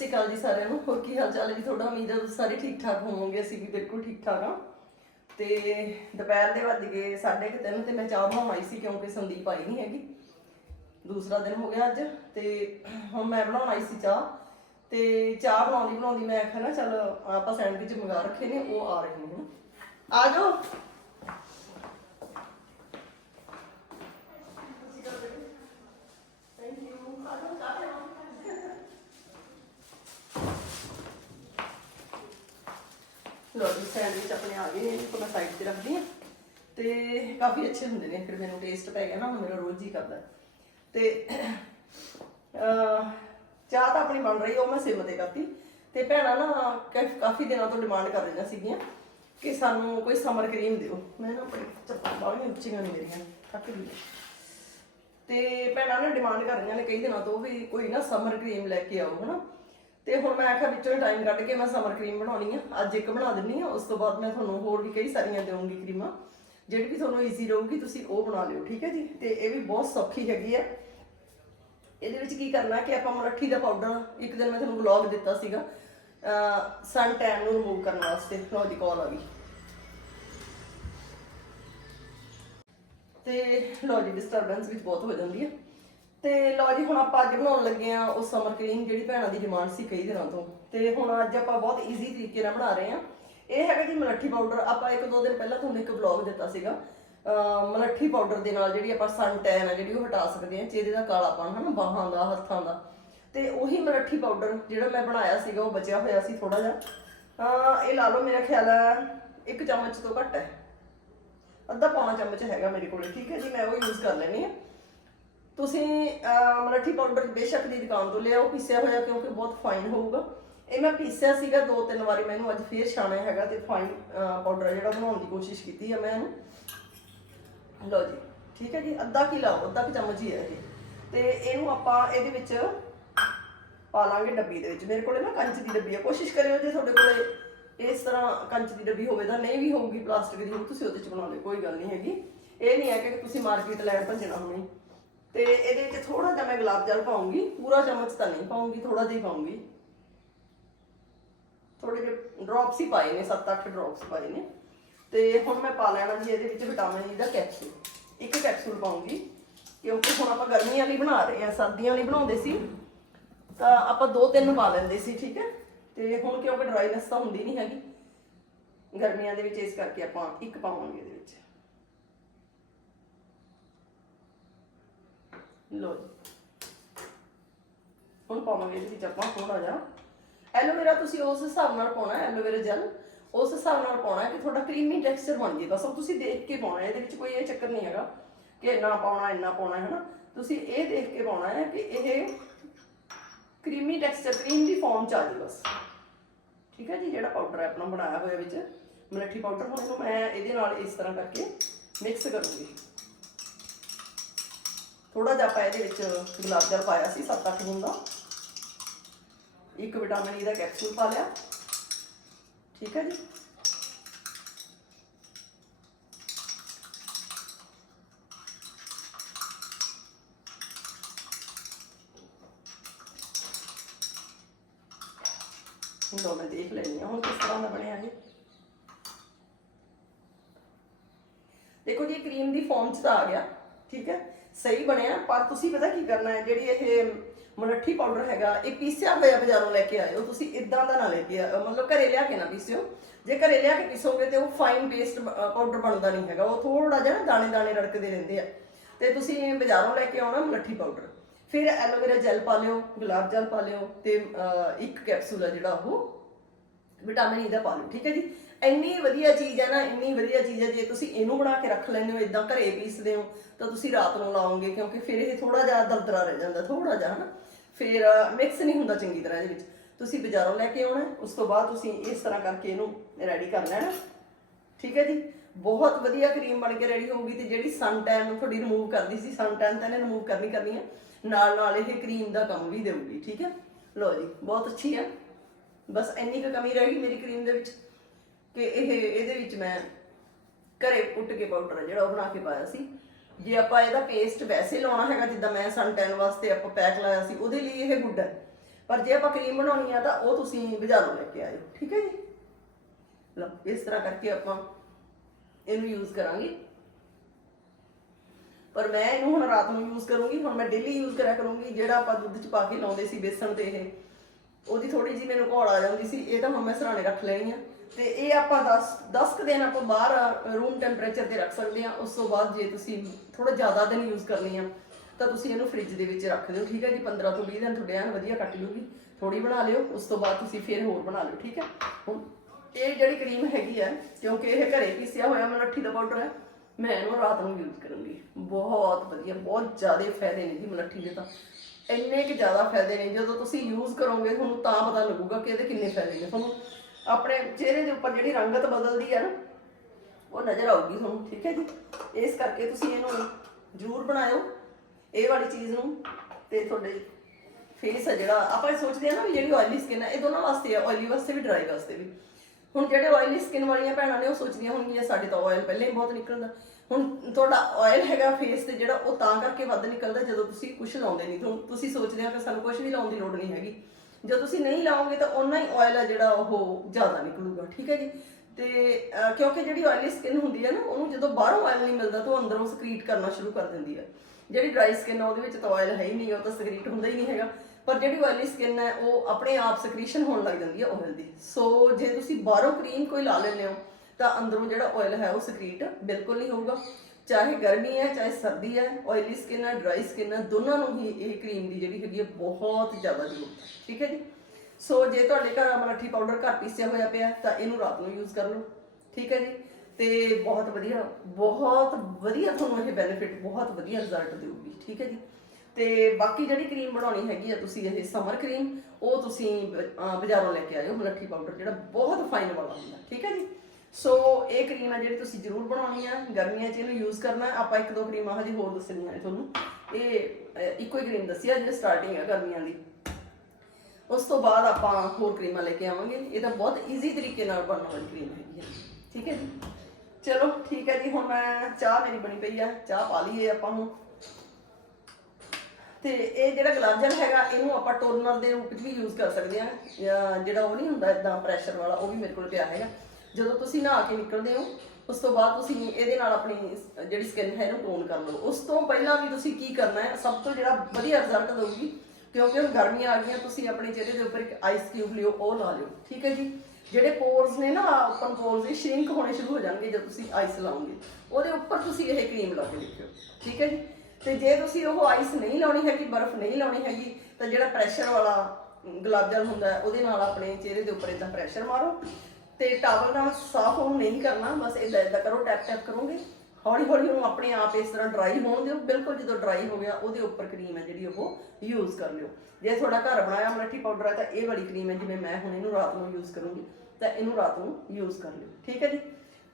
ਸ਼੍ਰੀ ਅਕਾਲ ਜੀ ਸਾਰਿਆਂ ਨੂੰ। ਹੋਰ ਕੀ ਹਾਲ ਚਾਲ ਹੈ ਜੀ? ਤੁਹਾਡਾ ਉਮੀਦ ਹੈ ਤੁਸੀਂ ਸਾਰੇ ਠੀਕ ਠਾਕ ਹੋਵੋਗੇ, ਅਸੀਂ ਵੀ ਬਿਲਕੁਲ ਠੀਕ ਠਾਕ ਹਾਂ। ਤੇ ਦੁਪਹਿਰ ਦੇ ਵੱਜ ਗਏ 3:30 ਤੇ ਮੈਂ ਚਾਹ ਬਣਾਉਣ ਆਈ ਸੀ ਕਿਉਂਕਿ ਸੰਦੀਪ ਆਈ ਨਹੀਂ ਹੈਗੀ। ਦੂਸਰਾ ਦਿਨ ਹੋ ਗਿਆ ਅੱਜ ਤੇ ਹੁਣ ਮੈਂ ਬਣਾਉਣ ਆਈ ਸੀ ਚਾਹ। ਤੇ ਚਾਹ ਬਣਾਉਂਦੀ ਬਣਾਉਂਦੀ ਮੈਂ ਆਖਿਆ ਨਾ, ਚੱਲ ਆਪਾਂ ਸੈਂਡਵਿਚ ਮੰਗਾ ਰੱਖੇ ਨੇ, ਉਹ ਆ ਰਹੇ ਨੇ। ਆ ਜਾਓ ਥੈਂਕ ਯੂ ਆ ਜਾਓ ਚਾਹ ਪਿਆਓ ਲੋ ਜੀ, ਸੈਂਡਵਿਚ ਆਪਣੇ ਆ ਗਏ ਨੇ ਇਹਨੂੰ ਮੈਂ ਸਾਈਡ ਤੇ ਰੱਖਦੀ ਹਾਂ। ਤੇ ਕਾਫੀ ਅੱਛੇ ਹੁੰਦੇ ਨੇ, ਫਿਰ ਮੈਨੂੰ ਟੇਸਟ ਪੈ ਗਿਆ ਨਾ, ਹੁਣ ਮੇਰਾ ਰੋਜ਼ ਹੀ ਕਰਦਾ। ਤੇ ਚਾਹ ਤਾਂ ਆਪਣੀ ਬਣ ਰਹੀ ਉਹ ਮੈਂ ਸਿਮ ਤੇ ਕਰਤੀ। ਤੇ ਭੈਣਾਂ ਨਾ ਕਾਫੀ ਦਿਨਾਂ ਤੋਂ ਡਿਮਾਂਡ ਕਰ ਰਹੀਆਂ ਸੀਗੀਆਂ ਕਿ ਸਾਨੂੰ ਕੋਈ ਸਮਰ ਕਰੀਮ ਦਿਓ। ਮੈਂ ਨਾ ਆਪਣੀ ਚੱਪਲ ਬਾਹਲੀਆਂ ਉੱਚੀਆਂ ਨੇ ਮੇਰੀਆਂ ਥੱਕ ਗਈ ਤੇ ਭੈਣਾਂ ਨੇ ਡਿਮਾਂਡ ਕਰ ਰਹੀਆਂ ਨੇ ਕਈ ਦਿਨਾਂ ਤੋਂ ਵੀ ਕੋਈ ਨਾ ਸਮਰ ਕਰੀਮ ਲੈ ਕੇ ਆਓ, ਹਨਾ। ਤੇ ਹੁਣ ਮੈਂ ਆਖਿਆ ਵਿੱਚੋਂ ਟਾਈਮ ਕੱਢ ਕੇ ਮੈਂ ਸਮਰ ਕਰੀਮ ਬਣਾਉਣੀ ਆ। ਅੱਜ ਇੱਕ ਬਣਾ ਦਿੰਨੀ ਆ, ਉਸ ਤੋਂ ਬਾਅਦ ਮੈਂ ਤੁਹਾਨੂੰ ਹੋਰ ਵੀ ਕਈ ਸਾਰੀਆਂ ਦੇਵਾਂਗੀ ਕਰੀਮਾਂ ਜਿਹੜੀ ਵੀ ਤੁਹਾਨੂੰ ਈਜ਼ੀ ਰਹੂਗੀ, ਤੁਸੀਂ ਉਹ ਬਣਾ ਲਿਓ, ਠੀਕ ਹੈ ਜੀ? ਤੇ ਇਹ ਵੀ ਬਹੁਤ ਸੌਖੀ ਹੈਗੀ ਆ। ਇਹਦੇ ਵਿੱਚ ਕੀ ਕਰਨਾ ਕਿ ਆਪਾਂ ਮਲੱਠੀ ਦਾ ਪਾਊਡਰ ਇੱਕ ਦਿਨ ਮੈਂ ਤੁਹਾਨੂੰ ਵਲੌਗ ਦਿੱਤਾ ਸੀਗਾ ਸਨ ਟੈਨ ਨੂੰ ਰਿਮੂਵ ਕਰਨ ਵਾਸਤੇ, ਲਓ ਜੀ ਕਾਲ ਆ ਗਈ। ਤੇ ਲਓ ਜੀ ਡਿਸਟਰਬੈਂਸ ਵਿੱਚ ਬਹੁਤ ਹੋ ਜਾਂਦੀ ਹੈ ਤੇ ਲਓ ਜੀ, ਹੁਣ ਆਪਾਂ ਅੱਜ ਬਣਾਉਣ ਲੱਗੇ ਆ ਉਹ ਸਮਰ ਕਰੀਮ ਜਿਹੜੀ ਭੈਣਾਂ ਦੀ ਡਿਮਾਂਡ ਸੀ ਕਈ ਦਿਨਾਂ ਤੋਂ। ਤੇ ਹੁਣ ਅੱਜ ਆਪਾਂ ਬਹੁਤ ਈਜ਼ੀ ਤਰੀਕੇ ਨਾਲ ਬਣਾ ਰਹੇ ਆ ਇਹ ਹੈਗਾ ਜੀ ਮਲੱਠੀ ਪਾਊਡਰ ਆਪਾਂ ਇੱਕ ਦੋ ਦਿਨ ਪਹਿਲਾਂ ਤੁਹਾਨੂੰ ਇੱਕ ਵਲੌਗ ਦਿੱਤਾ ਸੀਗਾ। ਮਲੱਠੀ ਪਾਊਡਰ ਦੇ ਨਾਲ ਜਿਹੜੀ ਆਪਾਂ ਸਨ ਟੈਨ ਆ ਜਿਹੜੀ ਉਹ ਹਟਾ ਸਕਦੇ ਆ ਚਿਹਰੇ ਦਾ ਕਾਲਾਪਨ ਹਨਾ, ਬਾਹਾਂ ਦਾ, ਹੱਥਾਂ ਦਾ। ਤੇ ਉਹੀ ਮਲੱਠੀ ਪਾਊਡਰ ਜਿਹੜਾ ਮੈਂ ਬਣਾਇਆ ਸੀਗਾ, ਉਹ ਬਚਿਆ ਹੋਇਆ ਸੀ ਥੋੜਾ ਜਿਹਾ। ਅਹ ਇਹ ਲਾ ਲਓ, ਮੇਰਾ ਖਿਆਲ ਹੈ ਇੱਕ ਚਮਚ ਤੋਂ ਘੱਟ ਹੈ। ਅੱਧਾ ਪੌਣਾ ਚਮਚ ਹੈਗਾ ਮੇਰੇ ਕੋਲ, ਠੀਕ ਹੈ ਜੀ? ਮੈਂ ਉਹ ਯੂਜ਼ ਕਰ ਲੈਣੀ ਆ ਤੁਸੀਂ ਅਹ, ਮਲੱਠੀ ਪਾਊਡਰ ਬੇਸ਼ੱਕ ਦੀ ਦੁਕਾਨ ਤੋਂ ਲਿਆਓ ਪੀਸਿਆ ਹੋਇਆ ਕਿਉਂਕਿ ਬਹੁਤ ਫਾਈਨ ਹੋਊਗਾ। ਇਹ ਮੈਂ ਪੀਸਿਆ ਸੀਗਾ ਦੋ ਤਿੰਨ ਵਾਰੀ ਮੈਨੂੰ ਅੱਜ ਫੇਰ ਛਾਣਾ ਹੈਗਾ ਤੇ ਫਾਈਨ ਪਾਊਡਰ ਜਿਹੜਾ ਬਣਾਉਣ ਦੀ ਕੋਸ਼ਿਸ਼ ਕੀਤੀ ਆ ਮੈਂ ਇਹਨੂੰ। ਲਓ ਜੀ ਠੀਕ ਹੈ ਜੀ ਅੱਧਾ ਕੀ ਲਾਓ ਅੱਧਾ ਕੁ ਚਮਚ ਹੀ ਹੈ ਜੀ ਤੇ ਇਹਨੂੰ ਆਪਾਂ ਇਹਦੇ ਵਿੱਚ ਪਾ ਲਾਂਗੇ ਡੱਬੀ ਦੇ ਵਿੱਚ। ਮੇਰੇ ਕੋਲੇ ਨਾ ਕੰਚ ਦੀ ਡੱਬੀ ਆ ਕੋਸ਼ਿਸ਼ ਕਰਿਓ ਜੇ ਤੁਹਾਡੇ ਕੋਲੇ ਇਸ ਤਰ੍ਹਾਂ ਕੰਚ ਦੀ ਡੱਬੀ ਹੋਵੇ ਤਾਂ ਨਹੀਂ ਵੀ ਹੋਊਗੀ ਪਲਾਸਟਿਕ ਦੀ ਹੋਊ, ਤੁਸੀਂ ਉਹਦੇ ਚ ਬਣਾ ਲਿਓ ਕੋਈ ਗੱਲ ਨਹੀਂ ਹੈਗੀ। ਇਹ ਨਹੀਂ ਹੈ ਕਿ ਤੁਸੀਂ ਮਾਰਕੀਟ ਲੈਣ ਭੱਜਣਾ ਹੋਣੀ। ਤੇ ਇਹਦੇ ਵਿੱਚ ਥੋੜਾ ਜਿਹਾ ਮੈਂ ਗੁਲਾਬ ਜਲ ਪਾਉਂਗੀ, ਪੂਰਾ ਚਮਚ ਤਾਂ ਨਹੀਂ ਪਾਉਂਗੀ ਥੋੜਾ ਜਿਹਾ ਹੀ ਪਾਉਂਗੀ। ਥੋੜੇ ਜਿਹੇ ਡ੍ਰੌਪਸ ਹੀ ਪਾਏ ਨੇ 7-8 ਡ੍ਰੌਪਸ ਪਾਏ ਨੇ। ਤੇ ਹੁਣ ਮੈਂ ਪਾ ਲੈਣਾ ਜੀ ਇਹਦੇ ਵਿੱਚ ਵਿਟਾਮਿਨ ਈ e ਦਾ ਕੈਪਸੂਲ ਇੱਕ ਕੈਪਸੂਲ ਪਾਉਂਗੀ, ਕਿਉਂਕਿ ਹੁਣ ਆਪਾਂ ਗਰਮੀਆਂ ਲਈ ਬਣਾ ਰਹੇ ਹਾਂ, ਸਰਦੀਆਂ ਲਈ ਬਣਾਉਂਦੇ ਸੀ, ਤਾਂ ਆਪਾਂ ਦੋ ਤਿੰਨ ਪਾ ਲੈਂਦੇ ਸੀ, ਠੀਕ ਹੈ? ਤੇ ਹੁਣ ਕਿਉਂਕਿ ਡਰਾਈਨੈਸ ਤਾਂ ਹੁੰਦੀ ਨਹੀਂ ਹੈਗੀ, ਗਰਮੀਆਂ ਦੇ ਵਿੱਚ ਇਸ ਕਰਕੇ ਆਪਾਂ ਇੱਕ ਪਾਵਾਂਗੇ ਇਹਦੇ ਵਿੱਚ। ਲੋ ਜੀ। ਹੁਣ ਪਾਵਾਂਗੇ ਇਹਦੇ ਵਿੱਚ ਆਪਾਂ ਥੋੜਾ ਜਿਹਾ। ਐਲੋਵੇਰਾ ਤੁਸੀਂ ਉਸ ਹਿਸਾਬ ਨਾਲ ਪਾਉਣਾ ਹੈ, ਐਲੋਵੇਰਾ ਜੈਲ। ਉਸ ਹਿਸਾਬ ਨਾਲ ਪਾਉਣਾ ਹੈ ਕਿ ਤੁਹਾਡਾ ਕਰੀਮੀ ਟੈਕਸਚਰ ਬਣ ਜੇ ਬਸ ਉਹ ਤੁਸੀਂ ਦੇਖ ਕੇ ਪਾਉਣਾ ਹੈ। ਇਹਦੇ ਵਿੱਚ ਕੋਈ ਇਹ ਚੱਕਰ ਨਹੀਂ ਹੈਗਾ ਕਿ ਇੰਨਾ ਪਾਉਣਾ ਇੰਨਾ ਪਾਉਣਾ ਹੈ ਨਾ ਤੁਸੀਂ ਇਹ ਦੇਖ ਕੇ ਪਾਉਣਾ ਹੈ ਕਿ ਇਹ ਕਰੀਮੀ ਟੈਕਸਚਰ, ਕਰੀਮ ਦੀ ਫਾਰਮ ਚ ਆ ਜੇ ਬਸ। ਠੀਕ ਹੈ ਜੀ? ਜਿਹੜਾ ਪਾਊਡਰ ਹੈ ਆਪਣਾ ਬਣਾਇਆ ਹੋਇਆ ਵਿੱਚ। ਮਲੱਠੀ ਪਾਊਡਰ ਹੁਣ ਇਹਨੂੰ ਮੈਂ ਇਹਦੇ ਨਾਲ ਇਸ ਤਰ੍ਹਾਂ ਕਰਕੇ ਮਿਕਸ ਕਰੂੰਗੀ। ਥੋੜਾ ਜਿਹਾ ਆਪਾਂ ਇਹਦੇ ਵਿੱਚ ਗੁਲਾਬ ਜਲ ਪਾਇਆ ਸੀ 7-8 ਦਾ ਇੱਕ ਵਿਟਾਮਿਨ ਈ ਦਾ ਕੈਪਸੂਲ ਪਾ ਲਿਆ। ਠੀਕ ਹੈ ਜੀ? ਹੁਣ ਮੈਂ ਦੇਖ ਲੈਣੀ ਹਾਂ, ਹੁਣ ਕਿਸ ਤਰ੍ਹਾਂ ਦਾ ਬਣਿਆ ਇਹ। ਦੇਖੋ ਜੀ ਕਰੀਮ ਦੀ ਫਾਰਮ ਚ ਤਾਂ ਆ ਗਿਆ। ਠੀਕ ਹੈ? ਸਹੀ ਬਣਿਆ, ਪਰ ਤੁਸੀਂ ਪਤਾ ਕੀ ਕਰਨਾ ਹੈ? ਜਿਹੜੀ ਇਹ ਮਲੱਠੀ ਪਾਊਡਰ ਹੈਗਾ, ਇਹ ਪੀਸਿਆ ਹੋਇਆ ਬਾਜ਼ਾਰੋਂ ਲੈ ਕੇ ਆਇਓ। ਤੁਸੀਂ ਇਦਾਂ ਦਾ ਨਾ ਲੈ ਕੇ ਆਇਓ ਮਤਲਬ ਘਰੇ ਲਿਆ ਕੇ ਨਾ ਪੀਸਿਓ। ਜੇ ਘਰੇ ਲਿਆ ਕੇ ਪੀਸੋਗੇ ਤੇ ਉਹ ਫਾਈਨ ਪੇਸਟ ਪਾਊਡਰ ਬਣਦਾ ਨਹੀਂ ਹੈਗਾ। ਉਹ ਥੋੜਾ ਜਿਹਾ ਨਾ ਦਾਣੇ ਦਾਣੇ ਰੜਕਦੇ ਰਹਿੰਦੇ ਆ। ਤੇ ਤੁਸੀਂ ਬਾਜ਼ਾਰੋਂ ਲੈ ਕੇ ਆਉਣਾ ਮਲੱਠੀ ਪਾਊਡਰ ਫਿਰ ਐਲੋਵੇਰਾ ਜੈਲ ਪਾ ਲਿਓ, ਗੁਲਾਬ ਜਲ ਪਾ ਲਿਓ ਤੇ ਇੱਕ ਕੈਪਸੂਲ ਆ ਜਿਹੜਾ ਉਹ ਵਿਟਾਮਿਨ ਈ e ਦਾ ਪਾ ਲਓ। ਠੀਕ ਹੈ ਜੀ? ਇੰਨੀ ਵਧੀਆ ਚੀਜ਼ ਹੈ ਨਾ, ਇੰਨੀ ਵਧੀਆ ਚੀਜ਼ ਹੈ, ਜੇ ਤੁਸੀਂ ਇਹਨੂੰ ਬਣਾ ਕੇ ਰੱਖ ਲੈਂਦੇ ਹੋ ਇਦਾਂ ਘਰੇ ਪੀਸਦੇ ਹੋ, ਤਾਂ ਤੁਸੀਂ ਰਾਤ ਨੂੰ ਲਾਓਗੇ, ਕਿਉਂਕਿ ਫਿਰ ਇਹ ਥੋੜਾ ਜਿਹਾ ਦਰਦਰਾ ਰਹਿ ਜਾਂਦਾ ਥੋੜਾ ਜਿਹਾ, ਹਨਾ? ਫਿਰ ਮਿਕਸ ਨਹੀਂ ਹੁੰਦਾ ਚੰਗੀ ਤਰ੍ਹਾਂ ਇਹਦੇ ਵਿੱਚ। ਤੁਸੀਂ ਬਾਜ਼ਾਰੋਂ ਲੈ ਕੇ ਆਉਣਾ, ਉਸ ਤੋਂ ਬਾਅਦ ਤੁਸੀਂ ਇਸ ਤਰ੍ਹਾਂ ਕਰਕੇ ਇਹਨੂੰ ਰੈਡੀ ਕਰ ਲੈਣਾ। ਠੀਕ ਹੈ ਜੀ? ਬਹੁਤ ਵਧੀਆ ਕਰੀਮ ਬਣ ਕੇ ਰੈਡੀ ਹੋਊਗੀ, ਤੇ ਜਿਹੜੀ ਸਨ ਟੈਨ ਨੂੰ ਤੁਹਾਡੀ ਰਿਮੂਵ ਕਰਦੀ ਸੀ ਸਨ ਟੈਨ ਤਾਂ ਇਹਨੇ ਰਿਮੂਵ ਕਰਨੀ ਕਰਨੀ ਹੈ, ਨਾਲ ਨਾਲ ਇਹ ਕਰੀਮ ਦਾ ਕੰਮ ਵੀ ਦੇਊਗੀ, ਠੀਕ ਹੈ? ਲਓ ਜੀ, ਬਹੁਤ ਅੱਛੀ ਹੈ। ਬਸ ਇੰਨੀ ਕੁ ਕਮੀ ਰਹਿ ਗਈ ਮੇਰੀ ਕਰੀਮ ਦੇ ਵਿੱਚ। ਕਿ ਇਹ, ਇਹਦੇ ਵਿੱਚ ਮੈਂ ਘਰੇ ਕੁੱਟ ਕੇ ਪਾਊਡਰ ਜਿਹੜਾ ਉਹ ਬਣਾ ਕੇ ਪਾਇਆ ਸੀ। ਜੇ ਆਪਾਂ ਇਹਦਾ ਪੇਸਟ ਵੈਸੇ ਲਾਉਣਾ ਹੈਗਾ, ਜਿੱਦਾਂ ਮੈਂ ਸਨ ਟੈਨ ਵਾਸਤੇ ਆਪਾਂ ਪੈਕ ਲਾਇਆ ਸੀ, ਉਹਦੇ ਲਈ ਇਹ ਗੁੱਡ ਹੈ ਪਰ ਜੇ ਆਪਾਂ ਕਰੀਮ ਬਣਾਉਣੀ ਆ ਤਾਂ ਉਹ ਤੁਸੀਂ ਬਾਜ਼ਾਰੋਂ ਲੈ ਕੇ ਆਇਓ, ਠੀਕ ਹੈ ਜੀ? ਲਓ, ਇਸ ਤਰ੍ਹਾਂ ਕਰਕੇ ਆਪਾਂ ਇਹਨੂੰ ਯੂਜ਼ ਕਰਾਂਗੇ। ਪਰ ਮੈਂ ਇਹਨੂੰ ਹੁਣ ਰਾਤ ਨੂੰ ਯੂਜ਼ ਕਰੂੰਗੀ, ਹੁਣ ਮੈਂ ਡੇਲੀ ਯੂਜ਼ ਕਰਿਆ ਕਰੂੰਗੀ, ਜਿਹੜਾ ਆਪਾਂ ਦੁੱਧ ਚ ਪਾ ਕੇ ਲਾਉਂਦੇ ਸੀ ਬੇਸਣ ਤੇ ਇਹ। ਉਹਦੀ ਥੋੜੀ ਜੀ ਮੈਨੂੰ ਘੋਲ ਆ ਜਾਂਦੀ ਸੀ, ਇਹ ਤਾਂ ਹੁਣ ਮੈਂ ਸਰਾਣੇ ਰੱਖ ਲੈਣੀ ਆ। ਤੇ ਇਹ ਆਪਾਂ 10 10 ਕੁ ਦਿਨ ਆਪਾਂ ਬਾਹਰ ਰੂਮ ਟੈਂਪਰੇਚਰ ਤੇ ਰੱਖ ਸਕਦੇ ਆ ਉਸ ਤੋਂ ਬਾਅਦ ਜੇ ਤੁਸੀਂ ਥੋੜਾ ਜ਼ਿਆਦਾ ਦਿਨ ਯੂਜ਼ ਕਰਨੀ ਆ, ਤਾਂ ਤੁਸੀਂ ਇਹਨੂੰ ਫ੍ਰਿਜ ਦੇ ਵਿੱਚ ਰੱਖ ਦਿਓ, ਠੀਕ ਹੈ ਜੀ? 15 ਤੋਂ 20 ਦਿਨ ਤੁਹਾਡੇ ਐਨ ਵਧੀਆ ਕੱਟ ਜੂਗੀ ਥੋੜੀ ਬਣਾ ਲਿਓ, ਉਸ ਤੋਂ ਬਾਅਦ ਤੁਸੀਂ ਫਿਰ ਹੋਰ ਬਣਾ ਲਿਓ, ਠੀਕ ਹੈ? ਹੁਣ ਇਹ ਜਿਹੜੀ ਕਰੀਮ ਹੈਗੀ ਹੈ ਕਿਉਂਕਿ ਇਹ ਘਰੇ ਪੀਸਿਆ ਹੋਇਆ ਮਲੱਠੀ ਦਾ ਪਾਊਡਰ ਹੈ ਮੈਂ ਇਹਨੂੰ ਰਾਤ ਨੂੰ ਯੂਜ਼ ਕਰੂੰਗੀ। ਬਹੁਤ ਵਧੀਆ, ਬਹੁਤ ਜ਼ਿਆਦਾ ਫਾਇਦੇ ਨੇ ਜੀ ਮਲੱਠੀ ਦੇ ਤਾਂ। ਇੰਨੇ ਕਿ ਜ਼ਿਆਦਾ ਫਾਇਦੇ ਨੇ, ਜਦੋਂ ਤੁਸੀਂ ਯੂਜ਼ ਕਰੋਗੇ, ਤੁਹਾਨੂੰ ਤਾਂ ਪਤਾ ਲੱਗੂਗਾ ਕਿ ਇਹਦੇ ਕਿੰਨੇ ਫਾਇਦੇ ਨੇ। ਤੁਹਾਨੂੰ ਆਪਣੇ ਚਿਹਰੇ ਦੇ ਉੱਪਰ ਜਿਹੜੀ ਰੰਗਤ ਬਦਲਦੀ ਹੈ ਨਾ, ਉਹ ਨਜ਼ਰ ਆਊਗੀ ਤੁਹਾਨੂੰ, ਠੀਕ ਹੈ ਜੀ? ਇਸ ਕਰਕੇ ਤੁਸੀਂ ਇਹਨੂੰ ਜ਼ਰੂਰ ਬਣਾਇਓ, ਇਹ ਵਾਲੀ ਚੀਜ਼ ਨੂੰ, ਤੇ ਤੁਹਾਡੇ ਫੇਸ ਆ ਜਿਹੜਾ, ਆਪਾਂ ਇਹ ਸੋਚਦੇ ਆ ਨਾ ਵੀ ਜਿਹੜੀ ਆਇਲੀ ਸਕਿਨ ਹੈ ਇਹ ਦੋਨਾਂ ਵਾਸਤੇ ਆ ਆਇਲੀ ਵਾਸਤੇ ਵੀ ਡਰਾਈ ਵਾਸਤੇ ਵੀ। ਹੁਣ ਜਿਹੜੇ ਆਇਲੀ ਸਕਿਨ ਵਾਲੀਆਂ ਭੈਣਾਂ ਨੇ ਉਹ ਸੋਚਦੀਆਂ ਹੋਣਗੀਆਂ, ਸਾਡੇ ਤਾਂ ਆਇਲ ਪਹਿਲਾਂ ਹੀ ਬਹੁਤ ਨਿਕਲਦਾ। ਹੁਣ ਤੁਹਾਡਾ ਆਇਲ ਹੈਗਾ ਫੇਸ ਤੇ ਜਿਹੜਾ, ਉਹ ਤਾਂ ਕਰਕੇ ਵੱਧ ਨਿਕਲਦਾ ਜਦੋਂ ਤੁਸੀਂ ਕੁਝ ਲਾਉਂਦੇ ਨਹੀਂ। ਤੁਹਾਨੂੰ ਤੁਸੀਂ ਸੋਚਦੇ ਆ ਕਿ ਸਾਨੂੰ ਕੁਝ ਵੀ ਲਾਉਣ ਦੀ ਲੋੜ ਨਹੀਂ ਹੈਗੀ। ਜਦੋਂ ਤੁਸੀਂ ਨਹੀਂ ਲਾਓਗੇ ਤਾਂ ਓਨਾ ਹੀ ਆਇਲ ਆ ਜਿਹੜਾ, ਉਹ ਜ਼ਿਆਦਾ ਨਿਕਲੂਗਾ। ਠੀਕ ਹੈ ਜੀ? ਤੇ ਕਿਉਂਕਿ ਜਿਹੜੀ ਆਇਲੀ ਸਕਿਨ ਹੁੰਦੀ ਹੈ ਨਾ, ਉਹਨੂੰ ਜਦੋਂ ਬਾਹਰੋਂ ਆਇਲ ਨਹੀਂ ਮਿਲਦਾ ਤਾਂ ਉਹ ਅੰਦਰੋਂ ਸਕਰੀਟ ਕਰਨਾ ਸ਼ੁਰੂ ਕਰ ਦਿੰਦੀ ਹੈ। ਜਿਹੜੀ ਡਰਾਈ ਸਕਿਨ ਆ, ਉਹਦੇ ਵਿੱਚ ਤਾਂ ਆਇਲ ਹੈ ਹੀ ਨਹੀਂ, ਉਹ ਤਾਂ ਸਕਰੀਟ ਹੁੰਦਾ ਹੀ ਨਹੀਂ ਹੈਗਾ। ਪਰ ਜਿਹੜੀ ਆਇਲੀ ਸਕਿਨ ਹੈ, ਉਹ ਆਪਣੇ ਆਪ ਸਕਰੀਸ਼ਨ ਹੋਣ ਲੱਗ ਜਾਂਦੀ ਹੈ ਆਇਲ ਦੀ। ਸੋ ਜੇ ਤੁਸੀਂ ਬਾਹਰੋਂ ਕਰੀਮ ਕੋਈ ਲਾ ਲੈਂਦੇ ਹੋ, ਤਾਂ ਅੰਦਰੋਂ ਜਿਹੜਾ ਆਇਲ ਹੈ, ਉਹ ਸਕਰੀਟ ਬਿਲਕੁਲ ਨਹੀਂ ਹੋਊਗਾ। ਚਾਹੇ ਗਰਮੀ ਹੈ, ਚਾਹੇ ਸਰਦੀ ਹੈ ਆਇਲੀ ਸਕਿਨ ਹੈ ਡਰਾਈ ਸਕਿਨ ਹੈ, ਦੋਨਾਂ ਨੂੰ ਹੀ ਇਹ ਕਰੀਮ ਦੀ ਜਿਹੜੀ ਹੈਗੀ ਹੈ, ਬਹੁਤ ਜ਼ਿਆਦਾ ਜ਼ਰੂਰਤ ਹੈ। ਠੀਕ ਹੈ ਜੀ? ਸੋ ਜੇ ਤੁਹਾਡੇ ਘਰ ਮਲੱਠੀ ਪਾਊਡਰ ਘਰ ਪੀਸਿਆ ਹੋਇਆ ਪਿਆ, ਤਾਂ ਇਹਨੂੰ ਰਾਤ ਨੂੰ ਯੂਜ਼ ਕਰ ਲਓ। ਠੀਕ ਹੈ ਜੀ? ਤੇ ਬਹੁਤ ਵਧੀਆ ਬਹੁਤ ਵਧੀਆ ਤੁਹਾਨੂੰ ਇਹ ਬੈਨੀਫਿਟ ਬਹੁਤ ਵਧੀਆ ਰਿਜ਼ਲਟ ਦੇਊਗੀ। ਠੀਕ ਹੈ ਜੀ? ਤੇ ਬਾਕੀ ਜਿਹੜੀ ਕਰੀਮ ਬਣਾਉਣੀ ਹੈਗੀ ਆ ਤੁਸੀਂ, ਇਹ ਸਮਰ ਕਰੀਮ ਉਹ ਤੁਸੀਂ ਬ- ਬਾਜ਼ਾਰੋਂ ਲੈ ਕੇ ਆਇਓ ਮਲੱਠੀ ਪਾਊਡਰ ਜਿਹੜਾ ਬਹੁਤ ਫਾਈਨ ਵਾਲਾ ਹੁੰਦਾ। ਠੀਕ ਹੈ ਜੀ? ਸੋ ਇਹ ਕਰੀਮ ਆ ਜਿਹੜੀ ਤੁਸੀਂ ਜ਼ਰੂਰ ਬਣਾਉਣੀ ਆ, ਗਰਮੀਆਂ 'ਚ ਇਹਨੂੰ ਯੂਜ਼ ਕਰਨਾ। ਆਪਾਂ ਇੱਕ ਦੋ ਕਰੀਮਾਂ ਹਜੇ ਹੋਰ ਦੱਸਣੀਆਂ ਨੇ ਤੁਹਾਨੂੰ। ਇਹ ਇੱਕੋ ਹੀ ਕਰੀਮ ਦੱਸੀ ਆ, ਜਿਹੜੀ ਸਟਾਰਟਿੰਗ ਆ ਗਰਮੀਆਂ ਦੀ। ਉਸ ਤੋਂ ਬਾਅਦ ਆਪਾਂ ਹੋਰ ਕਰੀਮਾਂ ਲੈ ਕੇ ਆਵਾਂਗੇ। ਇਹ ਤਾਂ ਬਹੁਤ ਈਜ਼ੀ ਤਰੀਕੇ ਨਾਲ ਬਣਨ ਵਾਲੀ ਕਰੀਮ ਹੈਗੀ ਹੈ ਠੀਕ ਹੈ ਜੀ? ਚਲੋ, ਠੀਕ ਹੈ ਜੀ, ਹੁਣ ਮੈਂ ਚਾਹ ਮੇਰੀ ਬਣੀ ਪਈ ਆ। ਚਾਹ ਪਾ ਲਈਏ ਆਪਾਂ ਹੁਣ। ਤੇ ਇਹ ਜਿਹੜਾ ਗੁਲਾਬ ਜਲ ਹੈਗਾ, ਇਹਨੂੰ ਆਪਾਂ ਟੋਨਰ ਦੇ ਰੂਪ ਵਿੱਚ ਵੀ ਯੂਜ਼ ਕਰ ਸਕਦੇ ਆ। ਜਾਂ ਜਿਹੜਾ ਉਹ ਨਹੀਂ ਹੁੰਦਾ ਇਦਾਂ ਪ੍ਰੈਸ਼ਰ ਵਾਲਾ, ਉਹ ਵੀ ਮੇਰੇ ਕੋਲ ਪਿਆ ਹੈਗਾ। ਜਦੋਂ ਤੁਸੀਂ ਨਹਾ ਕੇ ਨਿਕਲਦੇ ਹੋ, ਉਸ ਤੋਂ ਬਾਅਦ ਤੁਸੀਂ ਇਹਦੇ ਨਾਲ ਆਪਣੀ ਜਿਹੜੀ ਸਕਿਨ ਹੈ, ਇਹਨੂੰ ਟੋਨ ਕਰ ਲਓ। ਉਸ ਤੋਂ ਪਹਿਲਾਂ ਵੀ ਤੁਸੀਂ ਕੀ ਕਰਨਾ ਹੈ, ਸਭ ਤੋਂ ਜਿਹੜਾ ਵਧੀਆ ਰਿਜ਼ਲਟ ਦਊਗੀ ਕਿਉਂਕਿ ਹੁਣ ਗਰਮੀਆਂ ਆ ਗਈਆਂ ਤੁਸੀਂ ਆਪਣੇ ਚਿਹਰੇ ਦੇ ਉੱਪਰ ਇੱਕ ਆਈਸ ਕਿਊਬ ਲਿਓ, ਉਹ ਲਾ ਲਿਓ, ਠੀਕ ਹੈ ਜੀ? ਜਿਹੜੇ ਪੋਰਸ ਨੇ ਨਾ ਓਪਨ ਪੋਰਸ ਇਹ ਸ਼ਰਿੰਕ ਹੋਣੇ ਸ਼ੁਰੂ ਹੋ ਜਾਣਗੇ ਜਦ ਤੁਸੀਂ ਆਈਸ ਲਾਓਗੇ। ਉਹਦੇ ਉੱਪਰ ਤੁਸੀਂ ਇਹ ਕਰੀਮ ਲਾ ਕੇ ਦੇਖਿਓ ਠੀਕ ਹੈ ਜੀ? ਤੇ ਜੇ ਤੁਸੀਂ ਉਹ ਆਈਸ ਨਹੀਂ ਲਾਉਣੀ ਹੈਗੀ, ਬਰਫ਼ ਨਹੀਂ ਲਾਉਣੀ ਹੈਗੀ, ਤਾਂ ਜਿਹੜਾ ਪ੍ਰੈਸ਼ਰ ਵਾਲਾ ਗੁਲਾਬ ਜਲ ਹੁੰਦਾ, ਉਹਦੇ ਨਾਲ ਆਪਣੇ ਚਿਹਰੇ ਦੇ ਉੱਪਰ ਇਦਾਂ ਪ੍ਰੈਸ਼ਰ ਮਾਰੋ। ਤੇ ਟਾਵਲ ਨਾਲ ਸਾਫ਼ ਉਹਨੂੰ ਨਹੀਂ ਕਰਨਾ, ਬਸ ਇਦਾਂ ਇਦਾਂ ਕਰੋ ਟੈਪ ਟੈਪ ਕਰੋਗੇ। ਹੌਲੀ ਹੌਲੀ ਉਹਨੂੰ ਆਪਣੇ ਆਪ ਇਸ ਤਰ੍ਹਾਂ ਡਰਾਈ ਹੋਣ ਦਿਓ ਬਿਲਕੁਲ ਜਦੋਂ ਡਰਾਈ ਹੋ ਗਿਆ, ਉਹਦੇ ਉੱਪਰ ਕਰੀਮ ਹੈ ਜਿਹੜੀ ਉਹ ਯੂਜ਼ ਕਰ ਲਿਓ। ਜੇ ਤੁਹਾਡਾ ਘਰ ਬਣਾਇਆ ਮਲੱਠੀ ਪਾਊਡਰ ਹੈ ਤਾਂ ਇਹ ਵਾਲੀ ਕਰੀਮ ਹੈ ਜਿਵੇਂ ਮੈਂ ਹੁਣ ਇਹਨੂੰ ਰਾਤ ਨੂੰ ਯੂਜ਼ ਕਰੂੰਗੀ, ਤਾਂ ਇਹਨੂੰ ਰਾਤ ਨੂੰ ਯੂਜ਼ ਕਰ ਲਿਓ। ਠੀਕ ਹੈ ਜੀ?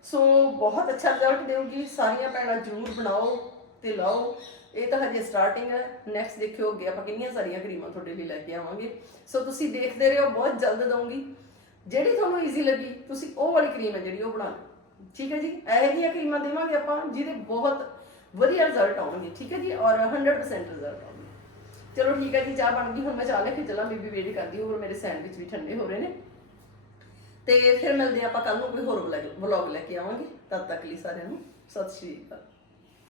ਸੋ ਬਹੁਤ ਅੱਛਾ ਰਿਜ਼ਲਟ ਦੇਊਗੀ। ਸਾਰੀਆਂ ਭੈਣਾਂ ਜ਼ਰੂਰ ਬਣਾਓ ਤੇ ਲਾਓ। ਇਹ ਤਾਂ ਹਜੇ ਸਟਾਰਟਿੰਗ ਹੈ। ਨੈਕਸਟ ਦੇਖਿਓ ਅੱਗੇ ਆਪਾਂ ਕਿੰਨੀਆਂ ਸਾਰੀਆਂ ਕਰੀਮਾਂ ਤੁਹਾਡੇ ਲਈ ਲੈ ਕੇ ਆਵਾਂਗੇ। ਸੋ ਤੁਸੀਂ ਦੇਖਦੇ ਰਹੋ, ਬਹੁਤ ਜਲਦ ਦਊਂਗੀ। ਜਿਹੜੀ ਤੁਹਾਨੂੰ ਈਜ਼ੀ ਲੱਗੀ, ਤੁਸੀਂ ਉਹ ਵਾਲੀ ਕਰੀਮ ਹੈ ਜਿਹੜੀ ਉਹ ਬਣਾ ਲਓ। ਠੀਕ ਹੈ ਜੀ? ਇਹੋ ਜਿਹੀਆਂ ਕਰੀਮਾਂ ਦੇਵਾਂਗੇ ਆਪਾਂ, ਜਿਹਦੇ ਬਹੁਤ ਵਧੀਆ ਰਿਜ਼ਲਟ ਆਉਣਗੇ, ਠੀਕ ਹੈ ਜੀ? ਔਰ 100% ਰਿਜ਼ਲਟ ਆਉਣਗੇ। ਚਲੋ ਠੀਕ ਹੈ ਜੀ, ਚਾਹ ਬਣ ਗਈ, ਹੁਣ ਮੈਂ ਚਾਹ ਲੈ ਕੇ ਚੱਲਾਂ, ਬੀਬੀ ਵੇਟ ਕਰਦੀ, ਹੋਰ ਮੇਰੇ ਸੈਂਡਵਿਚ ਵੀ ਠੰਡੇ ਹੋ ਰਹੇ ਨੇ। ਤੇ ਫਿਰ ਮਿਲਦੇ ਆਪਾਂ ਕੱਲ ਨੂੰ, ਕੋਈ ਹੋਰ ਵਲੌਗ ਲੈ ਕੇ ਆਵਾਂਗੇ। ਤਦ ਤੱਕ ਲਈ ਸਾਰਿਆਂ ਨੂੰ, ਸਤਿ ਸ਼੍ਰੀ ਅਕਾਲ।